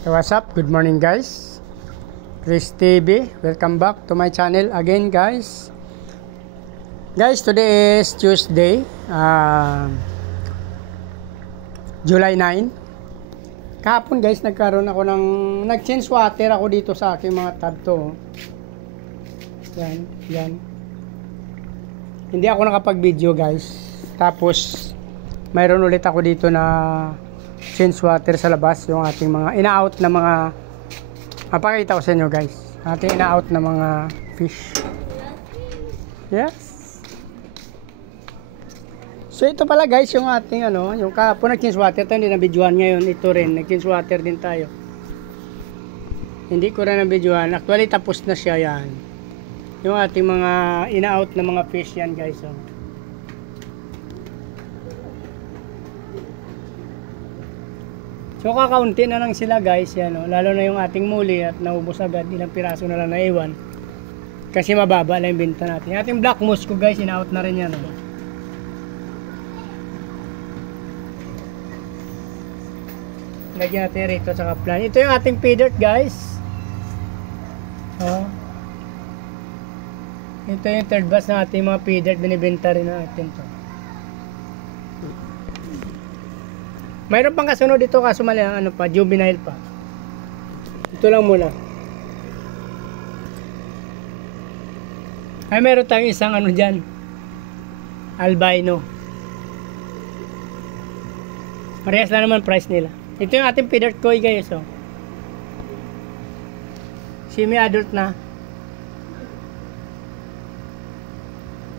So what's up? Good morning guys. Chris TV. Welcome back to my channel again guys. Guys, today is Tuesday, July 9. Kahapon guys, nagkaroon ako ng nag-change water ako dito sa aking mga tab to. Yan. Hindi ako nakapag-video guys. Tapos mayroon ulit ako dito na change water sa labas, yung ating mga ina-out na mga, mapakita ko sa inyo guys, ating ina-out na mga fish. Yes. So ito pala guys yung ating yung kahapon nag-change water tayo, hindi na videoan. Ngayon ito rin, nag-change water din tayo. Hindi ko rin na videoan. Actually tapos na siya yan. Yung ating mga ina-out na mga fish yan guys. So kakaunti na lang sila guys, yan, lalo na yung ating muli at naubos agad, ilang piraso na lang naiwan. Kasi mababa lang yung benta natin. Yung ating black moose ko guys, in-out na rin yan. Lagyan natin rito sa kaplan. Ito yung ating pay dirt guys. Ito yung third batch na ating mga pay dirt, binibenta rin natin to. Mayroon pang kasunod dito kaso mali juvenile pa. Ito lang muna. Ay meron tayong isang diyan. Albino. Parehas na naman price nila. Ito yung ating feeder koi guys Semi-adult na.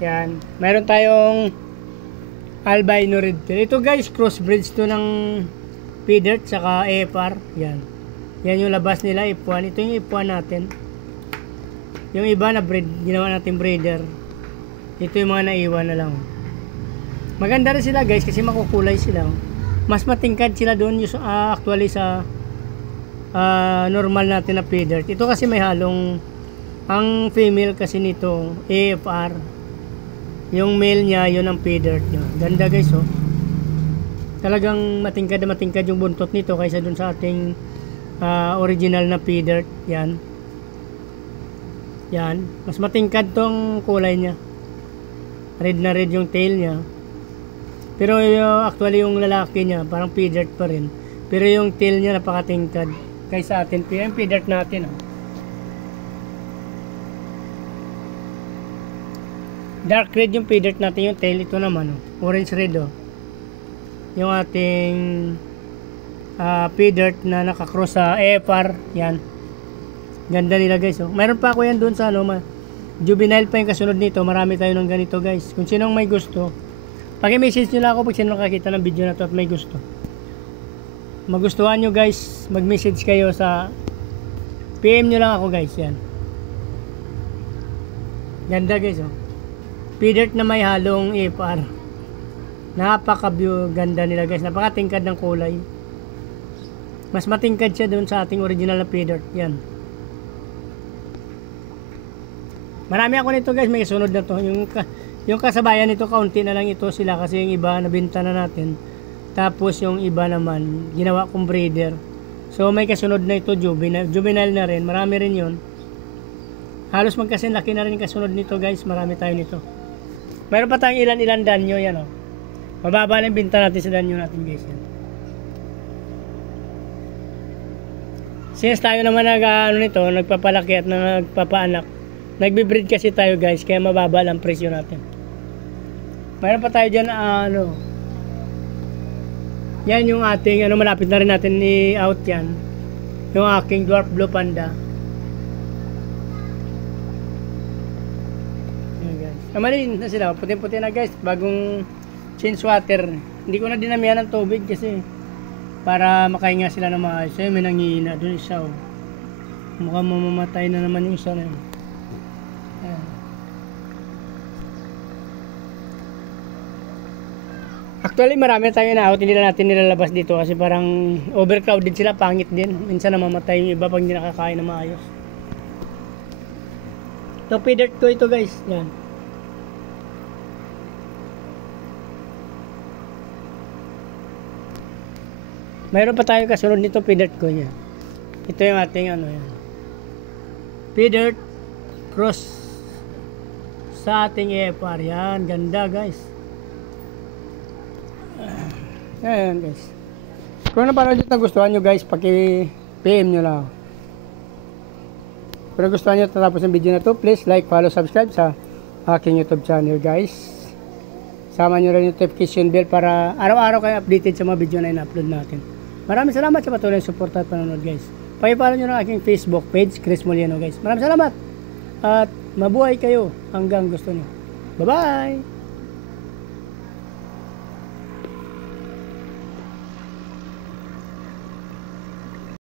Yan. Meron tayong albino red tail. Ito guys, crossbreeds to ng feeder saka AFR. Yan yung labas nila, F1. Ito yung F1 natin. Yung iba na breed, ginawa natin breeder. Ito yung mga naiwan na lang. Maganda rin sila guys kasi makukulay sila. Mas matingkad sila doon actually sa normal natin na feeder. Ito kasi may halong, ang female kasi nito AFR. Yung male niya, yun ang pay dirt nyo. Ganda guys Talagang matingkad na matingkad yung buntot nito kaysa dun sa ating original na pay dirt. Yan. Mas matingkad tong kulay niya. Red na red yung tail niya. Pero actually yung lalaki niya, parang pay dirt pa rin. Pero yung tail niya napakatingkad kaysa atin. Yung pay dirt natin dark red yung pay dirt natin, yung tail. Ito naman orange red yung ating pay dirt na nakakross sa AFR. Yan, ganda nila guys mayroon pa ako yan dun sa juvenile pa yung kasunod nito. Marami tayo ng ganito guys. Kung sinong may gusto, paki-message nyo lang ako pag sino nakakita ng video na to at may gusto, magustuhan nyo guys, mag-message kayo sa PM nyo lang ako guys. Yan, ganda guys pay dirt na may halong AFR. Napaka-ganda nila guys. Napakatingkad ng kulay. Mas matingkad siya doon sa ating original na pay dirt. Yan. Marami ako nito guys. May sunod na to. Yung kasabayan nito, kaunti na lang ito sila kasi yung iba nabenta na natin. Tapos yung iba naman ginawa kong breeder. So may kasunod na ito, juvenile na rin. Marami rin yun. Halos magkasinlaki na rin yung kasunod nito guys. Marami tayo nito. Mayroon pa tayong ilan-ilan danyo yan mababa lang binta natin sa danyo natin guys yan. Since tayo naman nito, nagpapalaki at nagpapaanak, nagbe-breed kasi tayo guys, kaya mababa lang presyo natin. Mayroon pa tayo dyan yan yung ating malapit na rin natin i-out yan, yung aking dwarf blue panda. Malin na sila, puti-puti na guys, bagong change water. Hindi ko na dinamihan ng tubig kasi para makahinga sila ng maayos. May nangihina doon isa mukhang mamamatay na naman yung isa na yun. Actually marami tayo na out, hindi na natin nilalabas dito kasi parang overcrowded sila, pangit din. Minsan namamatay yung iba pag hindi nakakain na maayos. Ito pay dirt ko ito guys. Yan. Mayroon pa tayo kasunod nito, pinert ko niya. Ito yung ating ano yan. P-Dirt cross sa ating AFR. Yan, ganda guys. Ayan guys. Kung napanood na gustuhan nyo guys, paki-PM nyo lang. Kung nagustuhan nyo tapos ng video na to, please like, follow, subscribe sa aking YouTube channel guys. Sama nyo rin yung notification bell para araw-araw kayo updated sa mga video na in-upload natin. Maraming salamat sa patuloy na support at panonood guys. Pakipollow nyo ng aking Facebook page, Chris Moliano guys. Maraming salamat at mabuhay kayo hanggang gusto nyo. Bye-bye!